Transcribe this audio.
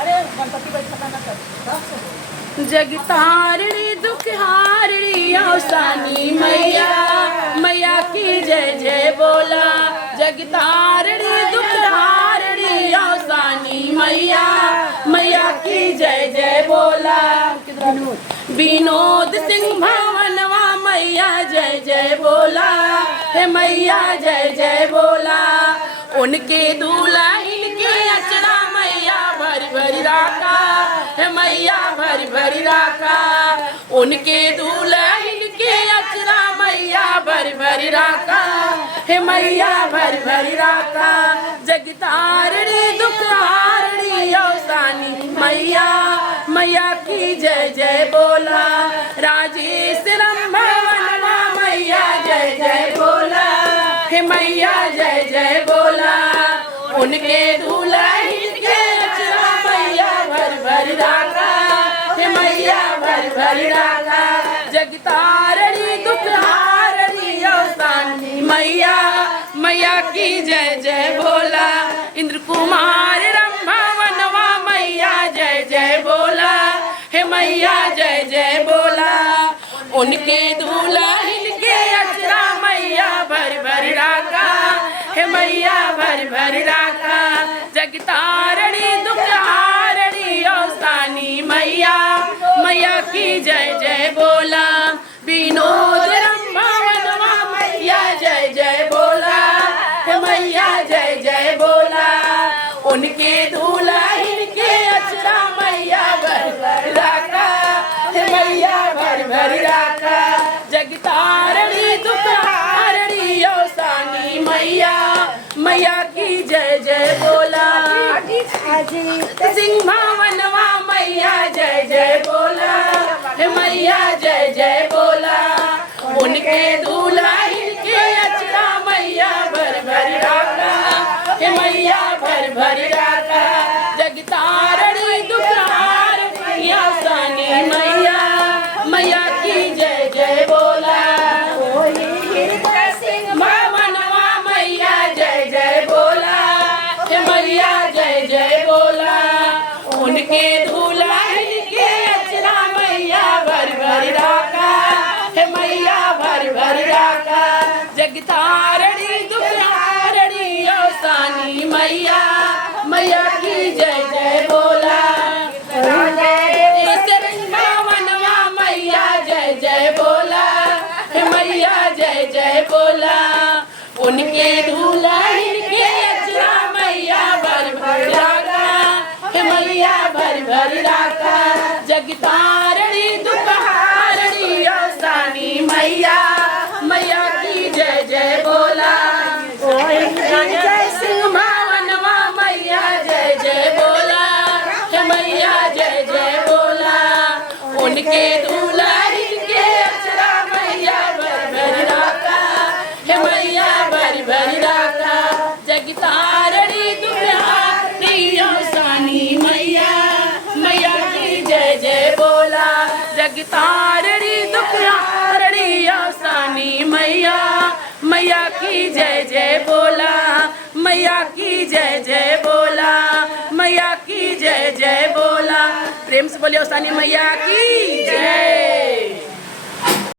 अरे गणपति बैठा ना कर जगतारिणी दुखहारिणी औसानी मैया, मैया की जय जय बोला। जगतारिणी दुखहारिणी औसानी मैया, मैया की जय जय बोला। विनोद सिंह भवनवा मैया जय जय बोला। हे मैया जय जय बोला। उनके दूल्हा इनके अचरा मैया भरी भरी राका। हे मैया भरी भरी राका। उनके दूल्हा इनके अचरा मैया भरी भरी राका। हे मैया भरी भरी राका। जगतारिणी दुखहारिणी औसानी मैया, मैया की जय जय बोला। राजेश भवनवा मैया जय जय बोला। हे मैया जय जय बोला। उनके दूल्हा इनके अचरा मैया भरी भरी राका। हे मैया भरी भरी राका। जगतारिणी दुखहारिणी औसानी मैया, मैया की जय जय बोला। इंद्र कुमार रंभावनवा मैया जय जय बोला। हे मैया जय जय बोला। उनके दूल्हा इनके अचरा मैया भरी भरी राका। हे मैया भरी भरी राका। जगतारिणी दुखहारिणी औसानी मैया, मैया की जय जय बोला। विनोद रंभावनवा मैया जय जय बोला। हे मैया जय जय बोला। उनके दूल्हा इनके अचरा मैया भरी भरी राका। हे मैया भरी भरी राका। जगतारिणी दुखहारिणी औसानी मैया, मैया की जय जय बोला। सिंह भवनवा मैया जय जय बोला। हे मैया जय जय बोला। उनके दूल्हा इनके अचरा मैया भरी भरी राका। हे मैया भरी भरी राका। जगतारिणी दुखहारिणी औसानी मैया, मैया की जय जय बोला। भवनवा मैया जय जय बोला। हे मैया जय जय बोला। उनके दूल्हा इनके अचरा मैया भरी भरी राका। हे मैया भरी भरी राका। जगतारिणी दुखहारिणी औसानी मैया, मैया की जय जय बोला। भवनवा मैया जय जय बोला। हे मैया जय जय बोला। उनके दूल्हा इनके अचरा मैया भरी भरी राका। हे मैया भरी भरी राका। जगतारिणी दुखहारिणी औसानी मैया, मैया की जय जय बोला। जय सिंह भवनवा मैया जय जय बोला। हे मैया जय जय बोला। उनके दूल्हा इनके अचरा मैया भरी भरी राका। हे मैया भरी भरी राका। जगतारिणी दुखहारिणी औसानी मैया, मैया की जय जय बोला। जगतारिणी दुखहारिणी औसानी मैया, मैया की जय जय बोला। मैया की जय जय बोला। मैया की जय जय बोला। प्रेम से बोलिए औसानी मैया की जय।